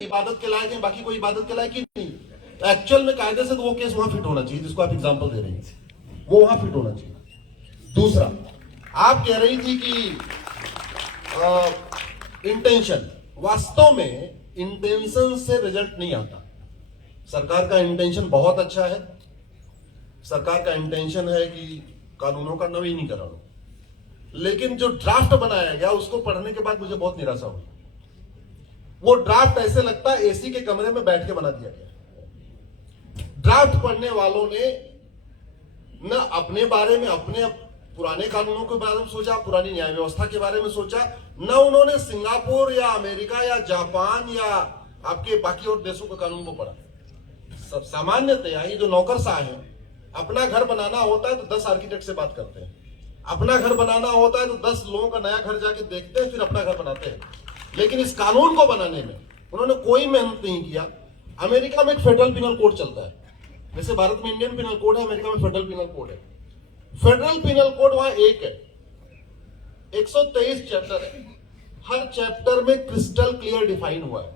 इबादत के लायक है, बाकी कोई इबादत के लायक ही नहीं। एक्चुअल में कायदे से तो वो केस वहां फिट होना चाहिए जिसको आप एग्जांपल दे रही हैं, वो वहां फिट होना चाहिए। दूसरा, आप कह रही थी कि इंटेंशन, वास्तव में इंटेंशन से रिजल्ट नहीं आता। सरकार का इंटेंशन बहुत अच्छा है। सरकार का इंटेंशन है कि कानूनों का नवीनीकरण हो, लेकिन जो ड्राफ्ट बनाया गया उसको पढ़ने के बाद मुझे बहुत निराशा हुई। वो ड्राफ्ट ऐसे लगता है एसी के कमरे में बैठ के बना दिया गया। ड्राफ्ट पढ़ने वालों ने न अपने बारे में, अपने पुराने कानूनों के बारे में सोचा, पुरानी न्याय व्यवस्था के बारे में सोचा, न उन्होंने सिंगापुर या अमेरिका या जापान या आपके बाकी और देशों के कानून को पढ़ा। सब सामान्यतया ये जो नौकरशाह है, अपना घर बनाना होता है तो 10 आर्किटेक्ट से बात करते हैं, अपना घर बनाना होता है तो 10 लोगों का नया घर जाके देखते हैं, फिर अपना घर बनाते हैं। लेकिन इस कानून को बनाने में उन्होंने कोई मेहनत नहीं किया। अमेरिका में एक फेडरल पिनल कोड चलता है, जैसे भारत में इंडियन पिनल कोड है, अमेरिका में फेडरल पिनल कोड है। फेडरल पिनल कोड वहां एक है, 123 चैप्टर है, हर चैप्टर में क्रिस्टल क्लियर डिफाइन हुआ है।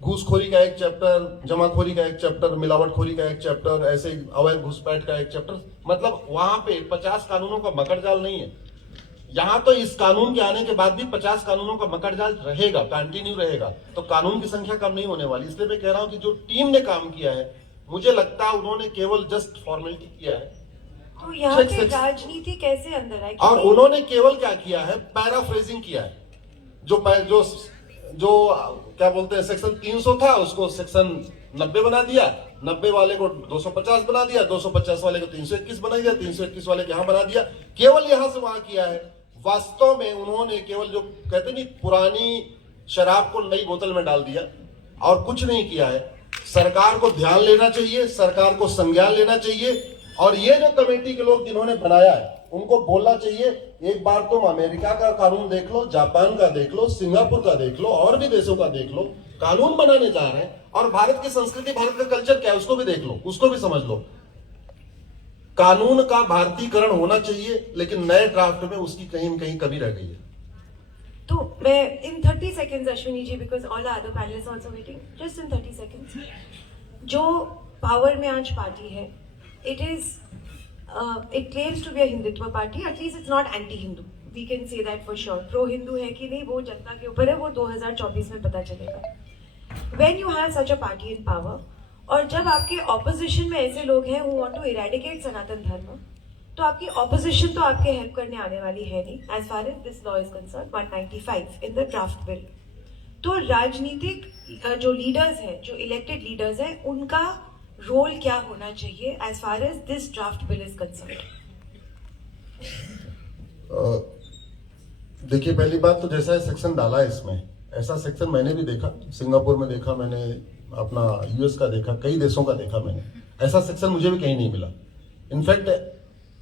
घूसखोरी का एक चैप्टर, जमाखोरी का एक चैप्टर, मिलावटखोरी का एक चैप्टर, ऐसे अवैध घुसपैठ का एक चैप्टर। मतलब वहां पे 50 कानूनों का मकड़जाल नहीं है। यहां तो इस कानून के आने के बाद भी 50 कानूनों का मकड़जाल रहेगा, कंटिन्यू रहेगा। तो कानून की संख्या कम नहीं होने वाली। इसलिए मैं कह रहा हूं कि जो टीम ने काम किया है, मुझे लगता है उन्होंने केवल जस्ट फॉर्मेलिटी किया है। तो यहाँ पे राजनीति कैसे अंदर आई? और उन्होंने केवल क्या किया है, पैराफ्रेजिंग किया है। जो क्या बोलते हैं, सेक्शन 300 था उसको सेक्शन 90 बना दिया, 90 वाले को 250 बना दिया, 250 वाले को 321 बना दिया, 321 वाले को यहां बना दिया। केवल यहां से वहां किया है। वास्तव में उन्होंने केवल जो कहते नहीं, पुरानी शराब को नई बोतल में डाल दिया और कुछ नहीं किया है। सरकार को ध्यान लेना चाहिए, सरकार को संज्ञान लेना चाहिए। और ये जो कमेटी के लोग जिन्होंने बनाया है, उनको बोलना चाहिए, एक बार तुम अमेरिका का कानून देख लो, जापान का देख लो, सिंगापुर का देख लो, और भी देशों का देख लो। कानून बनाने जा रहे हैं, और भारत की संस्कृति, भारत का कल्चर क्या है उसको भी देख लो, उसको भी समझ लो। कानून का भारतीकरण होना चाहिए, लेकिन नए ड्राफ्ट में उसकी कहीं न कहीं कमी रह गई है। तो मैं in 30 seconds, Ashwini ji, because all other panelists also waiting, just in 30 seconds, जो पावर में आज पार्टी है, it claims to be a Hindutva party, at least it's not anti Hindu, we can say that for sure. Pro Hindu है कि नहीं वो जनता के ऊपर है, वो 2024 में पता चलेगा। When you have such a party in power, और जब आपके ऑपोजिशन में ऐसे लोग हैं हु वांट टू इरेडिकेट सनातन धर्म, तो आपकी ऑपोजिशन तो आपके हेल्प करने आने वाली है नहीं, as far as this law is concern, 195 in the draft bill. तो राजनीतिक जो लीडर्स हैं, जो इलेक्टेड लीडर्स हैं, उनका रोल क्या होना चाहिए as far as this draft bill is concern? देखिए, पहली बात तो जैसा सेक्शन डाला है इसमें, ऐसा सेक्शन मैंने भी देखा, सिंगापुर में देखा मैंने, अपना यूएस का देखा, कई देशों का देखा मैंने। ऐसा सेक्शन मुझे भी कहीं नहीं मिला। इनफैक्ट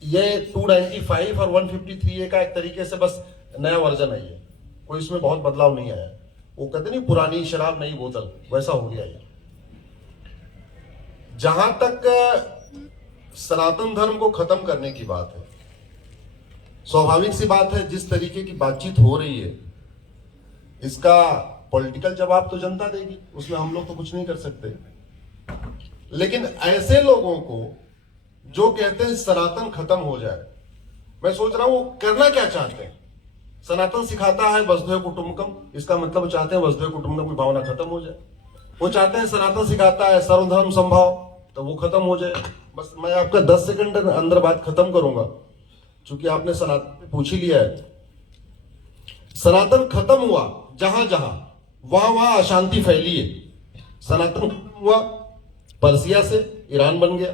ये 295 और 153A का एक तरीके से बस नया वर्जन है, ये कोई इसमें बहुत बदलाव नहीं आया। वो कहते नहीं, पुरानी शराब नई बोतल, वैसा हो गया ये। जहां तक सनातन धर्म को खत्म करने की बात है, स्वाभाविक सी बात है, जिस तरीके की बातचीत हो रही है, इसका पॉलिटिकल जवाब तो जनता देगी, उसमें हम लोग तो कुछ नहीं कर सकते। लेकिन ऐसे लोगों को जो कहते हैं सनातन खत्म हो जाए, मैं सोच रहा हूं वो करना क्या चाहते हैं। सनातन सिखाता है वसुधैव कुटुंबकम, इसका मतलब चाहते हैं वसुधैव कुटुंबकम की भावना खत्म हो जाए। वो चाहते हैं सनातन सिखाता है सर्वधर्म संभाव, तो वो खत्म हो जाए। बस मैं आपका 10 सेकंड अंदर बात खत्म करूंगा, चूंकि आपने सनातन पूछ ही लिया है। सनातन खत्म हुआ जहां जहां, वहां वहां अशांति फैली है। सनातन हुआ पर्सिया से ईरान बन गया,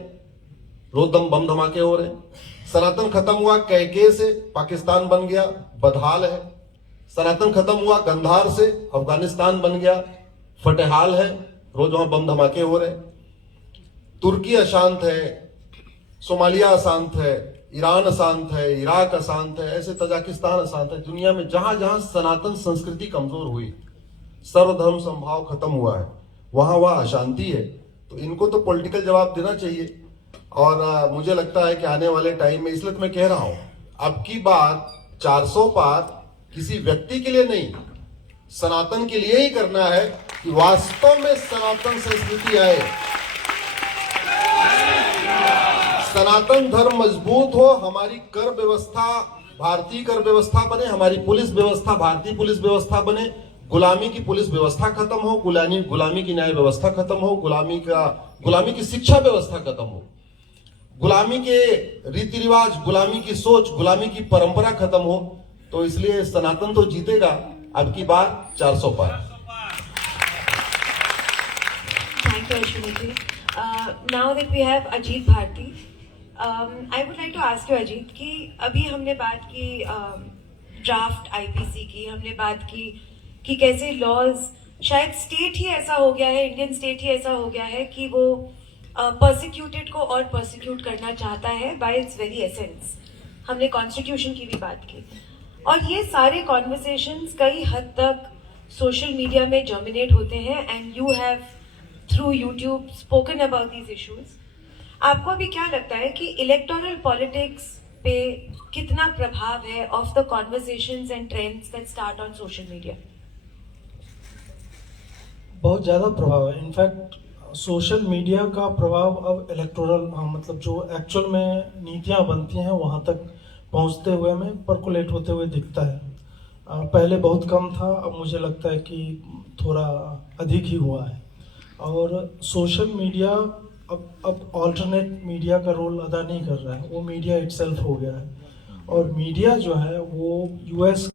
रोज बम धमाके हो रहे हैं। सनातन खत्म हुआ कैके से, पाकिस्तान बन गया, बदहाल है। सनातन खत्म हुआ गंधार से, अफगानिस्तान बन गया, फटेहाल है, रोज वहां बम धमाके हो रहे हैं। तुर्की अशांत है, सोमालिया अशांत है, ईरान अशांत है, इराक अशांत है, ऐसे तजाकिस्तान अशांत है। दुनिया में जहां जहां सनातन संस्कृति कमजोर हुई, सर्वधर्म संभाव खत्म हुआ है, वहां वहां अशांति है। तो इनको तो पॉलिटिकल जवाब देना चाहिए। और मुझे लगता है कि आने वाले टाइम में, इसलिए तो मैं कह रहा हूं, अब की बात 400 पार किसी व्यक्ति के लिए नहीं, सनातन के लिए ही करना है कि वास्तव में सनातन संस्कृति आए, सनातन धर्म मजबूत हो, हमारी कर व्यवस्था भारतीय कर व्यवस्था बने, हमारी पुलिस व्यवस्था भारतीय पुलिस व्यवस्था बने, गुलामी की पुलिस व्यवस्था खत्म हो, गुलामी की न्याय व्यवस्था खत्म हो, गुलामी की शिक्षा व्यवस्था खत्म हो, गुलामी के रीति रिवाज, गुलामी की सोच, गुलामी की परंपरा खत्म हो। तो इसलिए सनातन तो जीतेगा अब की बार 400 पार। Thank you, Ashwini ji. Now that we have Ajit Bharti, I would like to ask you, Ajit, कि अभी हमने बात की ड्राफ्ट आईपीसी की, हमने बात की कि कैसे लॉज, शायद स्टेट ही ऐसा हो गया है, इंडियन स्टेट ही ऐसा हो गया है कि वो परसिक्यूटेड को और परसिक्यूट करना चाहता है बाय इट्स वेरी एसेंस। हमने कॉन्स्टिट्यूशन की भी बात की, और ये सारे कॉन्वर्सेशंस कई हद तक सोशल मीडिया में जर्मिनेट होते हैं, and you have through YouTube spoken about these issues. आपको अभी क्या लगता है कि इलेक्टोरल पॉलिटिक्स पे कितना प्रभाव है of the conversations and trends that start on social media? बहुत ज़्यादा प्रभाव है। इनफैक्ट सोशल मीडिया का प्रभाव अब इलेक्टोरल मतलब जो एक्चुअल में नीतियां बनती हैं वहाँ तक पहुँचते हुए हमें परकुलेट होते हुए दिखता है। पहले बहुत कम था, अब मुझे लगता है कि थोड़ा अधिक ही हुआ है। और सोशल मीडिया अब ऑल्टरनेट मीडिया का रोल अदा नहीं कर रहा है, वो मीडिया इटसेल्फ हो गया है। और मीडिया जो है वो यूएस